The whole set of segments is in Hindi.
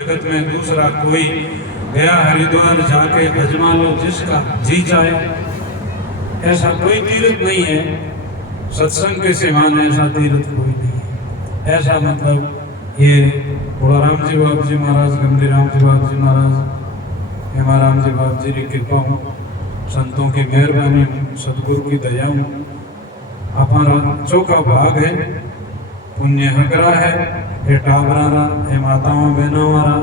जगत में दूसरा कोई गया हरिद्वार जाके भजमा लो जिसका जी चाहे, ऐसा कोई तीर्थ नहीं है। सत्संग के सिवान ऐसा तीर्थ कोई नहीं है। ऐसा मतलब ये बोला राम जी बाबू जी महाराज, गंभीर राम जी बाबू जी महाराज, हेमा राम जी बाबू जी की कृपा हो, संतों की मेहरबानी, सदगुरु की दया हो, हमारा चौका भाग है, पुण्य हकरा है, ये टाबरा ये माताओं बहनों वाला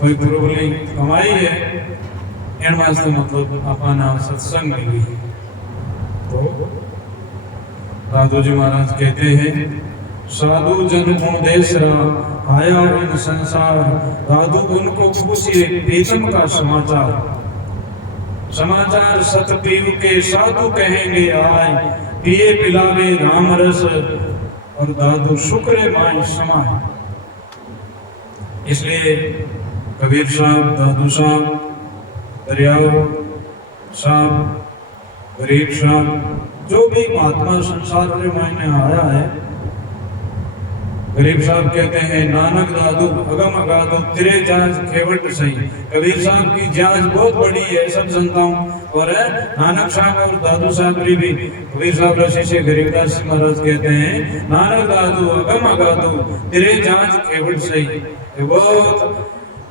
कोई गुरुबली कमाई है, इन वास्ते मतलब अपना सत्संग मिली। तो दादू जी महाराज कहते हैं, साधु जन को देसरा आया इन संसार, दादू उनको पूछिए प्रीतम का समाचार, समाचार सत पीव के साधु कहेंगे आए, पिए पिलावे राम रस और दादू शुक्र माई समाए। इसलिए कबीर साहब, दादू साहब, दरियाव साहब, गरीब साहब, जो भी महात्मा संसार के मायने आया है, गरीब साहब कहते हैं नानक दादू अगम अगादू तेरे जांच खेवट सही। कबीर साहब की जांच बहुत बड़ी है सब संताओं, और नानक साहब और दादू साहब भी कबीर साहब रसी से गरीबदास जी महाराज कहते हैं नानक दादू अगम अगादू तेरे जांच खेवट सही। बहुत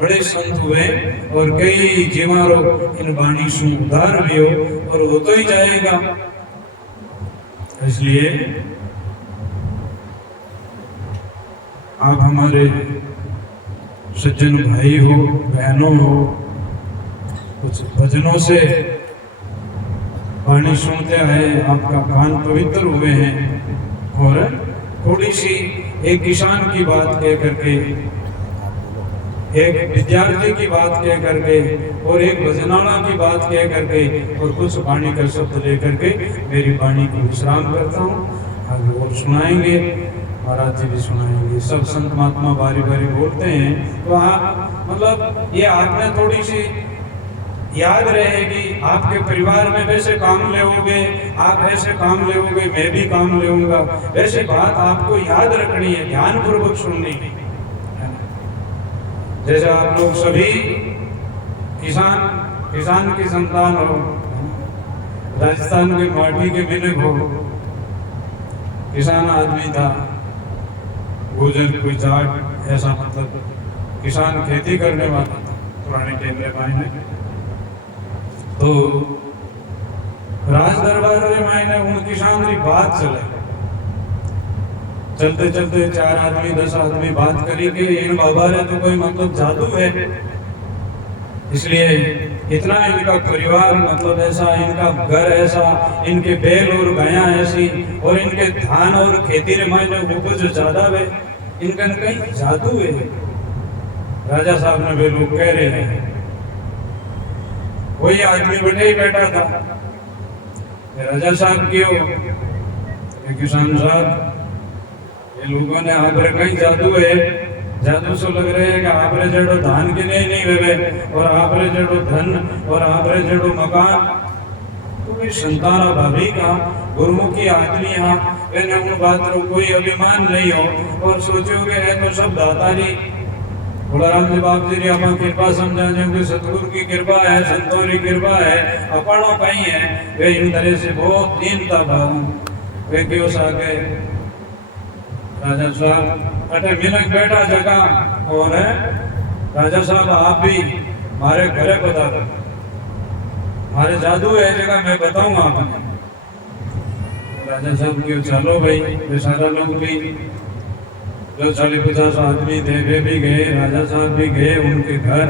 बड़े संत हुए और कई जीवारो इन वाणी से उद्धार भी हो और वो तो ही जाएगा। इसलिए आप हमारे सज्जन भाई हो, बहनों हो, कुछ भजनों से वाणी सुनते आए, आपका कान पवित्र हुए हैं, और थोड़ी सी एक किसान की बात कह करके, एक विद्यार्थी की बात कह करके, और एक भजनाना की बात कह करके, और कुछ वाणी का शब्द लेकर के मेरी वाणी को विश्राम करता हूँ। आगे और सुनाएंगे, महाराज जी भी सुनाएंगे। सब संत महात्मा बारी बारी बोलते हैं, तो आप मतलब ये आप में थोड़ी सी याद रहेगी। आपके परिवार में वैसे काम लेओगे, आप ऐसे काम लेओगे, मैं भी काम लेऊंगा, वैसे बात आपको याद रखनी है, ध्यान पूर्वक सुननी है। जैसे आप लोग सभी किसान की संतान हो, राजस्थान के माटी के मिनक हो, किसान आदमी था, गुजर कोई जाट, ऐसा मतलब किसान खेती करने वाला था पुराने टेमरे मायने। तो राज दरबार के मायने उन किसान की बात चले, चलते चलते 4 आदमी 10 आदमी बात करी कि इन बाबा रे तो कोई मतलब जादू है। इसलिए इतना इनका परिवार मतलब ऐसा, इनका घर ऐसा, इनके बैल और गायां ऐसी, और इनके धान और खेती रे मायने उपज ज्यादा है, इनका कहीं जादू है। राजा साहब ने वे लोग कह रहे हैं, कोई आदमी बैठे ही बैठा था, राजा साहब क्यों किसान साहब, ये लोगों ने आप कहीं जादू है, जादू सो लग रहे हैं कि आपरे जड़ो धान के नहीं वेवे, और आपरे जड़ो धन और आपरे जड़ो मकान, तो भी संताना भाभी का गुरुमुखी आदमी हाँ, मैंने उन बात को कोई अभिमान नहीं हो, और सोचोगे है तो सब दातारी बोला राम जी बाप जी अपना कृपा समझा जो सतगुरु की कृपा है, संतों की कृपा है, अपनों कहीं है, वे इन तरह से बहुत दीनता भाव वे क्यों सागे। राजा साहब अटे मिलक बैठा जगह, और राजा साहब आप भी हमारे घरे बता दो, हमारे जादू है जगह मैं बताऊंगा आपने। राजा साहब क्यों चलो भाई, वे सारा लोग भी जो 40-50 आदमी थे वे भी गए, राजा साहब भी गए उनके घर।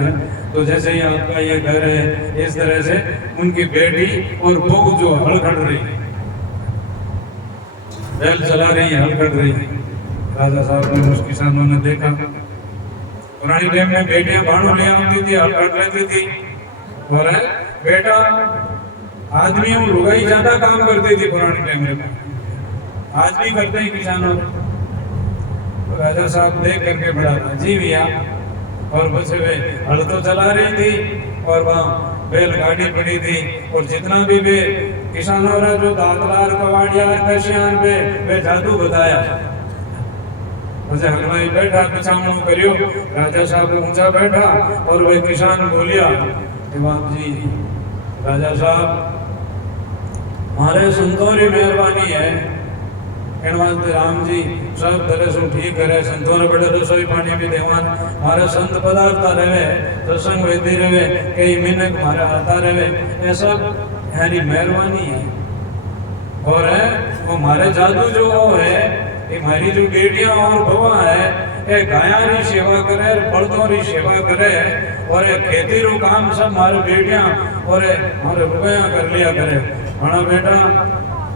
तो जैसे ही आपका ये घर है, इस तरह से उनकी बेटी और बहू जो हल खड़ रही, बैल चला रही, हल खड़ रही। राजा साहब ने उस किसानों ने देखा, पुरानी टाइम में बेटियां बाणों ले आती थी, हल खड़ लेती थी, और बेटा आदमियों लुगाई ज्यादा काम करती थी पुराने टाइम में, आज भी करते हैं किसानों। तो राजा साहब देख करके बड़ा अजीब या, और बस वे हल तो चला रही थी, और वहाँ बैलगाड़ी पड़ी थी, और जितना भी वे किसानों ने जो दातलार कवाड़ियार कशियान पे वे जादू बताया। मुझे हलवाई बैठा बिछावणो करियो, राजा साहब ऊंचा बैठा और वह किसान बोलिया बाप जी राजा साहब मारे संतों री मेहरबानी है कहते राम जी सब तरह से ठीक करे संतों ने बड़े रसोई पानी भी देवान मारे संत पदार्थ रहे प्रसंग वेदी रहे कई मिनट मारे आता रहे ऐसा यानी मेहरबानी है। और है वो मारे जादू जो है कि हमारी जो बेटियां और बउआ है ये गाया री सेवा करे बड़दों री सेवा करे और ये खेती रो काम सब मारे बेटियां और मारे रुपया कर लिया करे। हमारा बेटा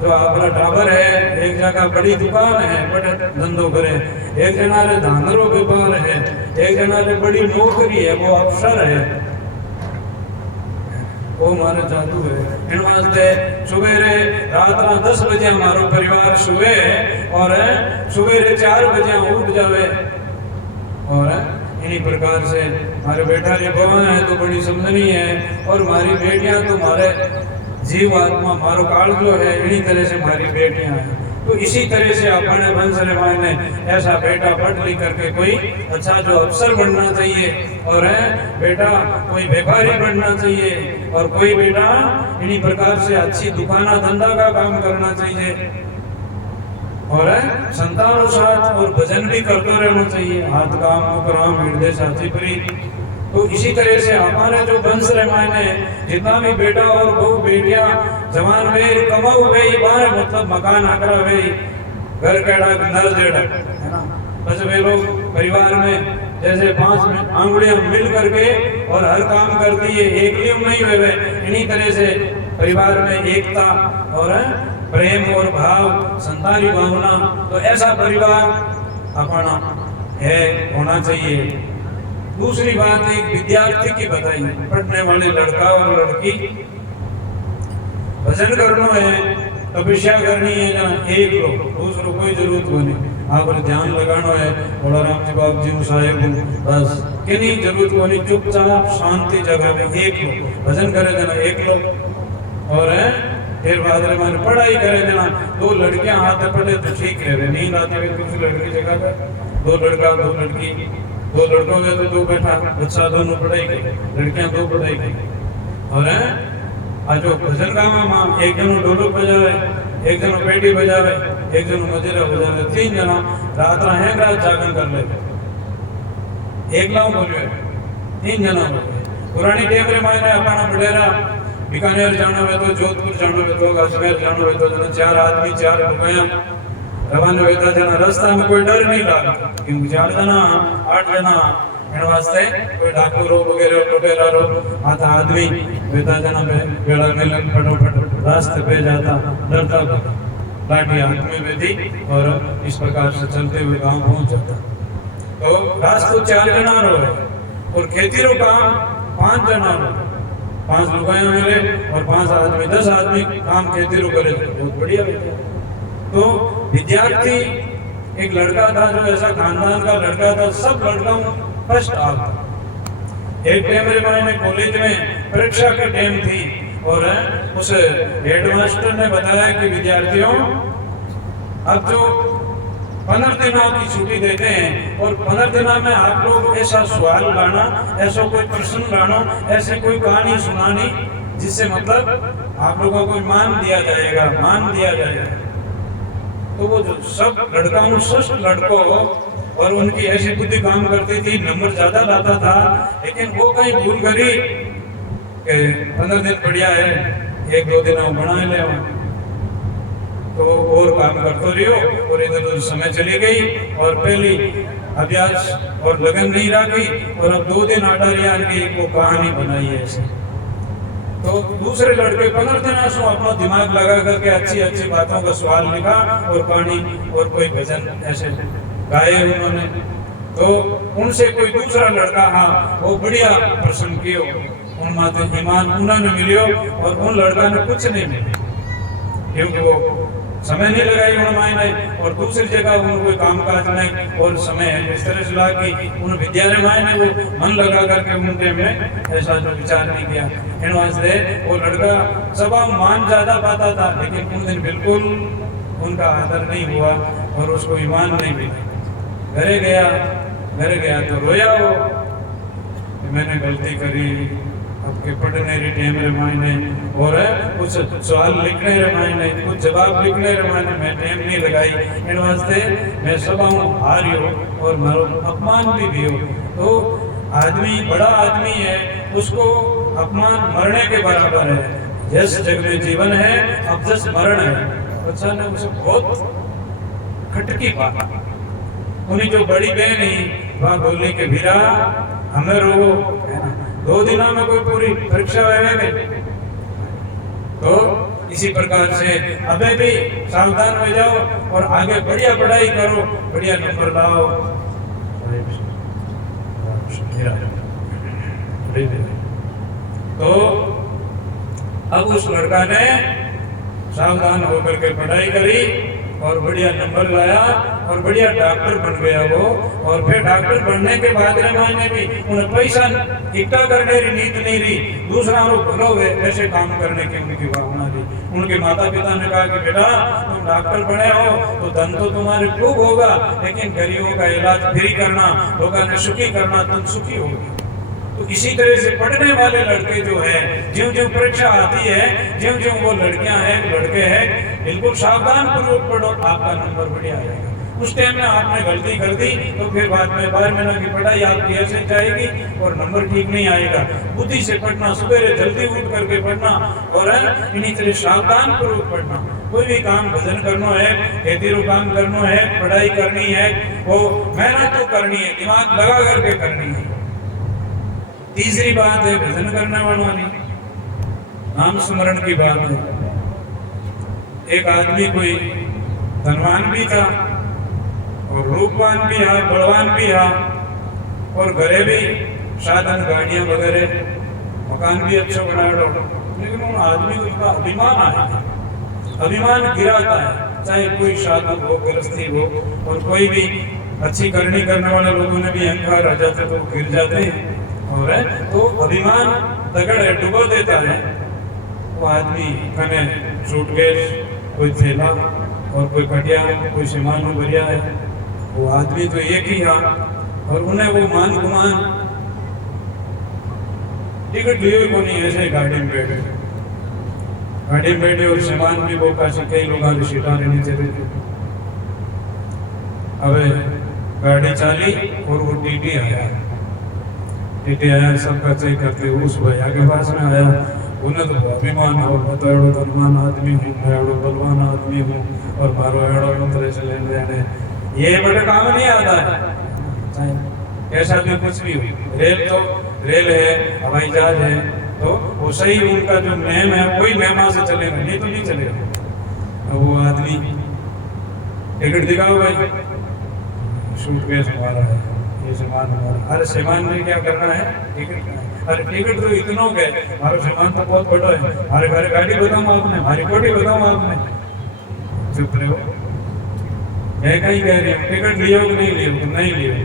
जो आपका टावर है एक जगह बड़ी दुकान है बड़े धंधो करे, एक जना रे धांधरो व्यापार है, एक जना रे बड़ी नौकरी है वो अफसर है, वो हमारा जादू है। इन वास्ते सवेरे रात 10 बजे हमारो परिवार सोए और सवेरे 4 बजे उठ जावे और इन्हीं प्रकार से हमारे बेटा री बहन है तो बड़ी समझनी है और हमारी बेटियां तो हमारे जीव आत्मा मारो काल जो है इन्हीं तरह से हमारी बेटियां हैं। तो इसी तरह से अपने वंश रेवाय ने ऐसा बेटा पढ़ लिख करके कोई अच्छा जो अफसर बनना चाहिए और है बेटा कोई व्यापारी बनना चाहिए और कोई बेटा इन्हीं प्रकार से अच्छी दुकाना धंधा का काम करना चाहिए और संतानों साथ और भजन भी करते रहना चाहिए। हाथ काम मुकराम हृदय साथी प्री। तो इसी तरह से हमारे जो वंश रामायण है जितना भी बेटा और बहू बेटियां जवान वे कमाऊ वे बाहर मतलब मकान आकरा वे घर केड़ा नर जेड़ा है ना, बस वे लोग परिवार में जैसे 5 आंगुलियां मिल करके और हर काम करती है एक लियम नहीं हुए इन्हीं तरह से परिवार में एकता और प्रेम और भाव संतानी भावना तो ऐसा परिवार अपना है होना चाहिए। दूसरी बात एक विद्यार्थी की बताई, पढ़ने वाले लड़का और लड़की भजन करना है तपस्या करनी है ना एक लोग दूसरों कोई जरूरत नहीं आप ध्यान लगाना है बोला राम जी बाबू जी साहेब बस कि नहीं जरूरत को नहीं चुपचाप शांति जगह में एक लोग भजन करे देना एक लोग और फिर बाद में पढ़ाई करे देना। 2 लड़कियां हाथ पढ़े तो ठीक रहे नींद आती है दूसरी लड़की जगह पर 2 लड़का 2 लड़की 2 लड़कों में तो 2 बैठा बच्चा दोनों पढ़ाई की लड़कियां 2 पढ़ाई की और आज जो भजन गावा मां एक जनो ढोलक बजावे एक जनो पेटी बजावे एक जनो मजीरा बजावे 3 जना रात जागरण कर ले एक लाओ बोलियो 3 जना पुरानी टेम रे मायने अपना बडेरा बीकानेर जाना है तो जोधपुर जाना है तो अजमेर जाना है तो जना 4 आदमी 4 रुपया रवाना होता जना रास्ता में कोई डर नहीं लगा क्योंकि 4 जना 8 जना इन वास्ते कोई डाकू रो वगैरह लुटेरा रो आता आदमी बेटा जना में बेड़ा मिलन फटोफट रास्ते पे जाता डरता लाठी हाथ में बैठी और इस प्रकार से चलते हुए गांव पहुंच जाता। तो रास्ते 4 जना रो है और खेती रो काम 5 जना रो 5 रुपये मिले और 5 आदमी 10 आदमी काम खेती रो करे बहुत बढ़िया बेटा। तो विद्यार्थी एक लड़का था जो ऐसा खानदान का लड़का था सब लड़कों फर्स्ट आता एक टाइम में मैंने कॉलेज में परीक्षा का टाइम थी और उस हेडमास्टर ने बताया कि विद्यार्थियों अब जो 15 दिनों की छुट्टी देते हैं और 15 दिनों में आप लोग ऐसा सवाल लाना ऐसा कोई प्रश्न लाना ऐसे कोई कहानी सुनानी जिससे मतलब आप लोगों को मान दिया जाएगा। तो वो जो सब लड़का स्वस्थ लड़कों और उनकी ऐसी बुद्धि काम करती थी नंबर ज्यादा लाता था लेकिन वो कहीं भूल करी कि 15 दिन बढ़िया है 1-2 दिन बना ले तो और काम करते रहो और इधर उधर समय चली गई और पहली अभ्यास और लगन नहीं रखी और अब 2 दिन आटारियान की वो कहानी बनाई है ऐसे। तो दूसरे लड़के 15 दिन ऐसा अपना दिमाग लगा करके अच्छी अच्छी बातों का सवाल लिखा और कहानी और कोई भजन ऐसे गाए उन्होंने। तो उनसे कोई दूसरा लड़का हाँ वो बढ़िया प्रश्न कियो उन माते ईमान उन्होंने मिलियो और उन लड़का ने कुछ नहीं मिले क्योंकि वो समय नहीं लगाई उन्होंने और दूसरी जगह उन कोई काम काज नहीं और समय इस तरह से लगा कि उन विद्यालय माए ने वो मन लगा करके उनके में ऐसा जो विचार नहीं किया इन वास्ते वो लड़का सभा मान ज्यादा पाता था लेकिन उन दिन बिल्कुल उनका आदर नहीं हुआ और उसको ईमान नहीं मिला। घरे गया तो रोया वो कि मैंने गलती करी, आपके पढ़ने री टाइम रे मायने और कुछ सवाल लिखने रे मायने कुछ जवाब लिखने रे मायने मैं टाइम नहीं लगाई, इन वास्ते मैं सब हारियो और मारो अपमान भी हो। तो आदमी बड़ा आदमी है, उसको अपमान मरने के बराबर है। जिस जग में जीवन है अब जस मरण है। अच्छा ने उसे बहुत खटकी बात। उन्हीं जो बड़ी बहन ही वह बोली के भीरा हमें रो 2 दिनों में कोई पूरी परीक्षा आएगी। तो इसी प्रकार से अबे भी सावधान हो जाओ और आगे बढ़िया पढ़ाई करो, बढ़िया नंबर लाओ। तो अब उस लड़का ने सावधान होकर के पढ़ाई करी और बढ़िया नंबर लाया और बढ़िया डॉक्टर बन गया वो। और फिर डॉक्टर बनने के बाद मायने भी उन्हें पैसा इकट्ठा करने की नीति नहीं रही, दूसरा लोग भलो हुए ऐसे काम करने की उनकी भावना थी। उनके माता पिता ने कहा कि बेटा तुम डॉक्टर बने हो तो धन तो तुम्हारे खूब होगा, लेकिन गरीबों का इलाज फ्री करना, लोगों ने सुखी करना, तुम सुखी होगी। तो इसी तरह से पढ़ने वाले लड़के जो है, ज्यों ज्यों परीक्षा आती है, ज्यों ज्यों वो लड़कियां हैं लड़के हैं, बिल्कुल सावधान पूर्वक पढ़ो, आपका नंबर बढ़िया आएगा। उस टाइम में आपने गलती कर दी तो फिर बाद में 12 महीने की पढ़ाई आपकी ऐसे जाएगी और नंबर ठीक नहीं आएगा। बुद्धि से पढ़ना, सवेरे जल्दी उठ करके पढ़ना और इन्हीं तरह सावधान पूर्वक पढ़ना। कोई भी काम भजन करना है, खेती रो काम करना है, पढ़ाई करनी है, वो मेहनत तो करनी है, दिमाग लगा करके करनी है। तीसरी बात है भजन करने वालों की, नाम स्मरण की बात है। एक आदमी कोई धनवान भी था और रूपवान भी है, बलवान भी है और घरे भी साधन गाड़ियां वगैरह, मकान भी अच्छा बना लो, लेकिन उन आदमी का अभिमान आया, अभिमान गिराता है। चाहे कोई साधु हो, गृहस्थी हो, और कोई भी अच्छी करनी करने वाले लोगों ने भी अहंकार आ जाते तो गिर जाते हैं। और तो अभिमान तगड़ डुबो देता है। वो आदमी कने सूटकेस, कोई थैला और कोई कटिया, कोई सामान भरिया है। वो आदमी तो एक ही है और उन्हें वो मान गुमान टिकट लिए को नहीं, ऐसे गाड़ी में बैठे और सामान भी वो पास कई लोग सीटा लेनी चाहिए। अब गाड़ी चाली और वो टीटी आया, सबका चेक करते उस भाई आगे पास में आया। उन्हें तो अभिमान हो, मैं तो एड़ो धनवान आदमी हूँ, मैं एड़ो बलवान आदमी हूँ और मारो एड़ो तरह से लेने देने ये बड़ा काम नहीं आता है। कैसा भी कुछ भी हो, रेल है, हवाई जहाज है, तो वो सही उनका जो नेम है वही नेमा से चलेगा, नहीं तो नहीं चलेगा। वो आदमी टिकट दिखाओ भाई, सूटकेस हमारा है, ये सामान हमारा। अरे सामान में क्या करना है, टिकट। अरे टिकट तो इतना गए, हमारा सामान तो बहुत बड़ा है, हमारे घर गाड़ी बताओ आपने, हमारी कोठी बताओ आपने। चुप रहो, मैं कहीं कह रही हूँ टिकट लियो कि नहीं लियो, तो नहीं लियो।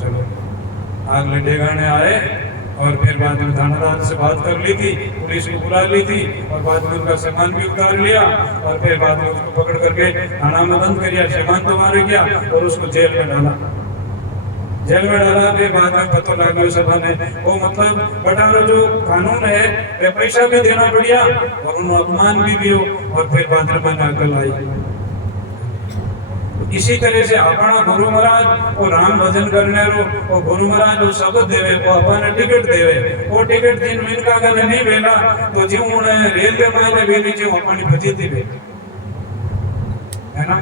चलो आग लड्डे गाने आए और फिर बाद में थानेदार से बात कर ली थी, पुलिस को बुला ली थी और बाद में उनका सामान भी उतार लिया और फिर बाद में उसको पकड़ करके थाना में बंद कर दिया, सामान तो मारे गया और उसको जेल में डाला। जेल में डाला के बाद में पता लगा सभा ने वो मतलब बटारो जो कानून है वे पैसा भी देना पड़िया और उन्हें अपमान भी हो और फिर बाद में अकल आई। इसी तरह से अपना गुरु महाराज वो राम भजन करने रो वो गुरु महाराज वो शब्द देवे वो अपने टिकट देवे, वो टिकट जिन मिनका गने नहीं वेला तो जो उन्हें रेलवे मायने वेली जो अपनी भजीती वे, है ना।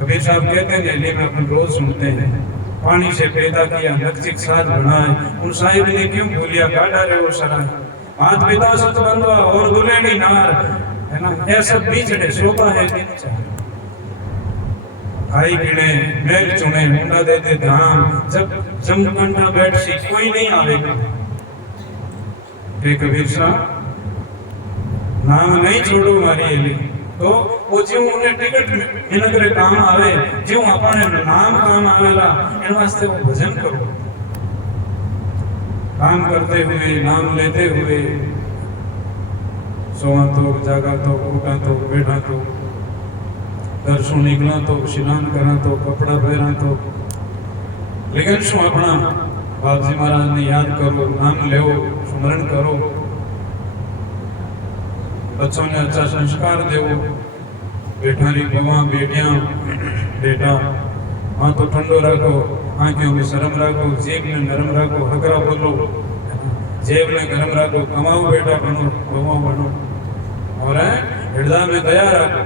कबीर साहब कहते हैं दिल्ली में अपन रोज सुनते हैं, पानी से पैदा किया नक्सिक साज बनाए, उन साहिब ने क्यों भूलिया गाड़ा रे वो सराय, हाथ पिता सत बंधवा और दुलेनी नार, है ना। यह सब बीच ने शोभा है दिन चार, आई गिने मेल चुने मुंडा देते धाम, जब जमकंडा बैठ सी कोई नहीं आवेगा। हे कबीर साहब नाम नहीं छोड़ो मारी एली, तो वो जो उन्हें टिकट इनकरे काम आवे, जो अपने नाम काम आवेला, इन वास्ते वो भजन करो। काम करते हुए, नाम लेते हुए, सोवा तो, जागा तो, उठा तो, बैठा तो, दर्शों निकला तो स्नान करा तो कपड़ा पहरा तो लेकिन शू अपना बाप जी महाराज ने याद करो, नाम लो, स्मरण करो, बच्चों ने अच्छा संस्कार देवो, बेटारी बवा बेटियां बेटा हाँ तो ठंडो रखो, आंखों में शर्म रखो, जेब में नरम रखो, हकरा बोलो, जेब में गरम रखो, कमाओ बेटा बनो, बवा बनो, और हृदय में दया रखो।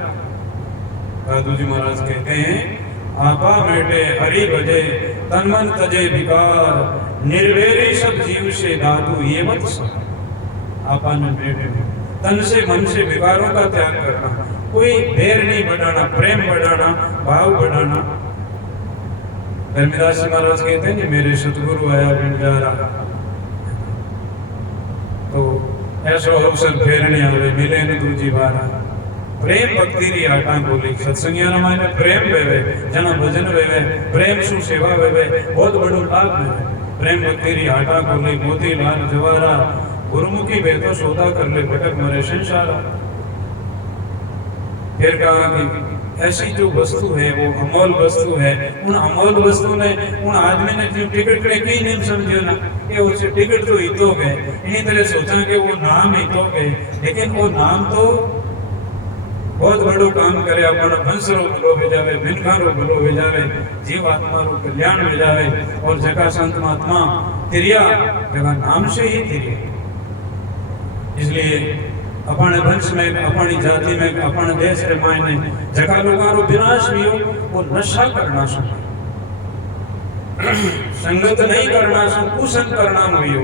दादू जी महाराज कहते हैं आपा मेटे हरि भजे तन मन तजे विकार निर्वेरी सब जीव से दादू ये मत आपा ने बेटे तन से मन से विकारों का त्याग करना, कोई बैर नहीं बढ़ाना, प्रेम बढ़ाना, भाव बढ़ाना। धर्मदास जी महाराज कहते हैं कि मेरे सतगुरु आया बिंजारा तो ऐसा अवसर फेर नहीं आवे मिले न दूजी बार प्रेम भक्ति री आटा बोली सत्संगिया ना माने प्रेम वेवे जना भजन वेवे प्रेम सु सेवा वेवे बहुत बड़ो लाभ है। प्रेम भक्ति री आटा बोली मोती लाल जवारा गुरुमुखी बेतो सौदा कर ले भटक मरे संसार। फिर कहा कि ऐसी जो वस्तु है वो अमोल वस्तु है, उन अमोल वस्तु ने उन आदमी ने जो टिकट करे की नहीं समझो ना कि उससे टिकट तो ही तो गए, इन्हीं तरह सोचा कि वो नाम ही तो गए, लेकिन वो नाम तो बहुत बड़ो काम करे, अपना भंसरो भलो हो जावे, भिनखारो भलो हो जावे, जीव आत्मा रो कल्याण हो जावे, और जका संत महात्मा तिरिया जका नाम से ही तिरिया। इसलिए अपने वंश में, अपनी जाति में, अपने देश के मायने जका लोगों रो विनाश भी हो वो नशा करना सो, संगत नहीं करना सो, कुसंग करना हुई हो,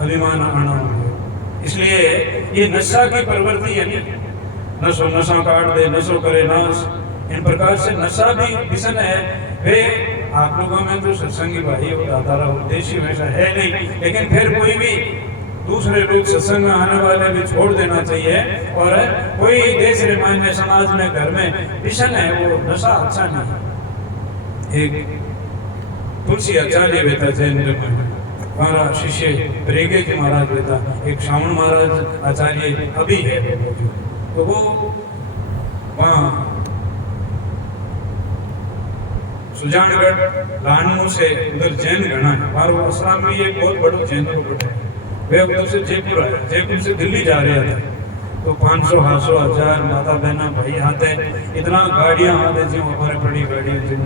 अभिमान आना हुई। इसलिए ये नशा की प्रवृत्ति है, नशो नशा काट दे, नशो करे नाश, इन प्रकार से नशा भी विषण है। वे आप लोगों में तो सत्संगी भाई और दातारा उद्देश्य वैसा है नहीं, लेकिन फिर कोई भी दूसरे लोग सत्संग में आने वाले भी छोड़ देना चाहिए, और कोई देश रिमांड में समाज में घर में विषण है वो नशा अच्छा नहीं। एक तुलसी आचार्य बेटा जैन में हमारा शिष्य रेगे के महाराज बेटा, एक श्रावण महाराज आचार्य अभी है, तो वो वहाँ सुजानगढ़ लानमू से उधर जैन गणा है, और वो असम भी एक बहुत बड़ा जैन रोड है। वे उधर से जयपुर आए, जयपुर से दिल्ली जा रहे थे, तो 500 800 1000 माता बहना भाई आते, इतना गाड़ियाँ आते जो हमारे बड़ी गाड़ियाँ जो,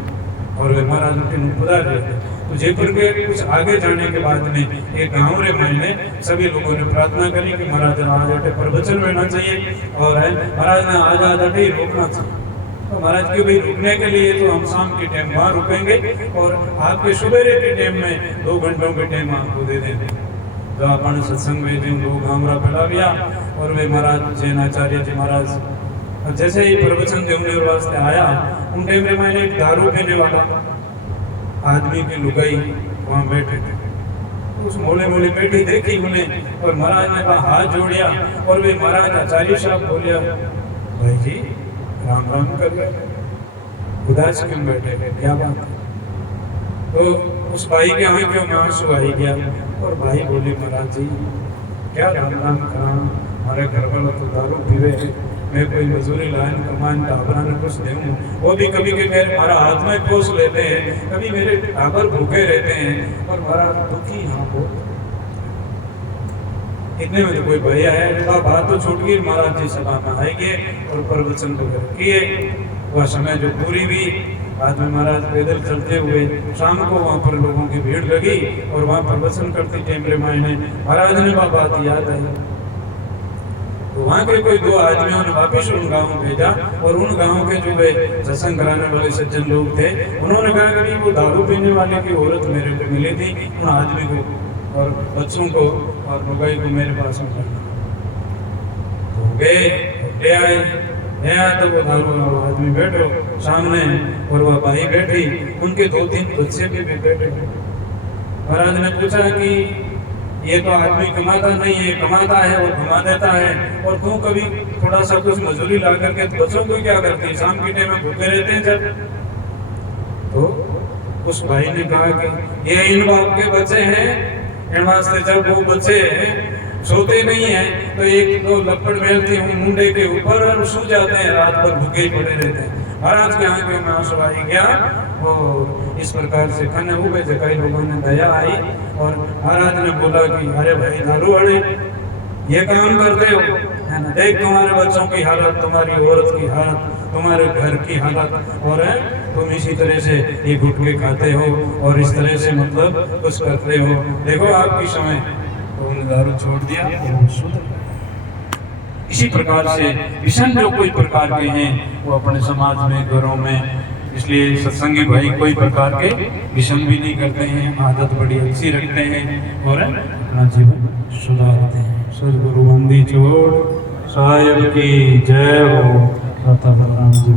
और वे महाराज उनके पुदार रहे थे। तो जयपुर के कुछ आगे जाने के बाद में एक गांव रे में सभी लोगों ने प्रार्थना करी कि महाराज आज अटे प्रवचन होना चाहिए, और महाराज ने आज अटे रोकना चाहिए। तो महाराज के भाई रुकने के लिए तो हम शाम के टाइम वहाँ रुकेंगे, और आपके सुबेरे के टाइम में 2 घंटों के टाइम आपको दे देंगे। तो अपन सत्संग में जिन लोग गामरा फैला गया, और वे महाराज जैन आचार्य जी महाराज जैसे ही प्रवचन देने वास्ते आया, उन टाइम में मैंने एक दारू पीने वाला आदमी की लुगाई वहाँ बैठे थे, उस मोले मोले बैठी देखी उन्हें, और महाराज ने कहा हाथ जोड़िया, और वे महाराज आचार्य साहब बोलिया भाई जी राम राम कर गए, उदास क्यों बैठे थे, क्या बात है? तो उस भाई के आंखों में आंसू आई गया, और भाई बोले महाराज जी क्या राम राम करा, हमारे घर वालों तो दारू पीवे, मैं कोई मजदूरी लाइन कमान टाबरा ने कुछ दूँ, वो भी कभी के मेरे हमारा हाथ में पोस लेते हैं, कभी मेरे टाबर भूखे रहते हैं, और हमारा दुखी यहाँ को इतने में तो कोई भैया है, बात तो छूट गई, महाराज जी सभा में आएंगे और प्रवचन वगैरह किए। वह समय जो पूरी भी बाद में महाराज पैदल चलते हुए शाम को वहाँ पर लोगों की भीड़ लगी, और वहाँ प्रवचन करते टाइम रामायण महाराज ने वह बात याद आई, तो वहाँ के कोई 2 आदमियों ने वापिस उन गाँव भेजा, और उन गाँव के जो वे सत्संग कराने वाले सज्जन लोग थे, उन्होंने कहा कि वो दारू पीने वाले की औरत मेरे को मिली थी, उन आदमी को और बच्चों को और लुगाई को मेरे पास में करना। तो गए ले आए तो वो दारू आदमी बैठो सामने, और वह भाई बैठी, उनके 2-3 बच्चे भी बैठे। महाराज ने पूछा कि ये तो आदमी कमाता नहीं है, कमाता है और कमा देता है, और तू कभी थोड़ा सा कुछ मजदूरी ला करके बच्चों को क्या करती है, शाम के टाइम में भूखे रहते हैं जब। तो उस भाई ने कहा कि ये इन बाप के बच्चे हैं, इन वास्ते जब वो बच्चे सोते नहीं है तो एक दो लपड़ मेलते हैं मुंडे के ऊपर और सो जाते हैं, रात भर भूखे ही पड़े रहते हैं। महाराज के आंखों में आंसू आई गया। वो इस प्रकार से खने हुए थे, कई लोगों ने दया आई और महाराज ने बोला कि अरे भाई दारू वाले ये काम करते हो, है ना, देख तुम्हारे बच्चों की हालत, तुम्हारी औरत की हालत, तुम्हारे घर की हालत, और तुम इसी तरह से ये गुटखे खाते हो और इस तरह से मतलब कुछ करते हो, देखो आपकी समय। तो उन्होंने दारू छोड़ दिया और वो शुद्ध। इसी प्रकार से विषम जो कोई प्रकार के हैं वो अपने समाज में, घरों में, इसलिए सत्संगी भाई कोई प्रकार के विषम भी नहीं करते हैं, आदत बड़ी अच्छी रखते हैं और अपना जीवन सुधारते हैं। सदगुरु बंदी छोड़ साहेब की जय हो। राम जी।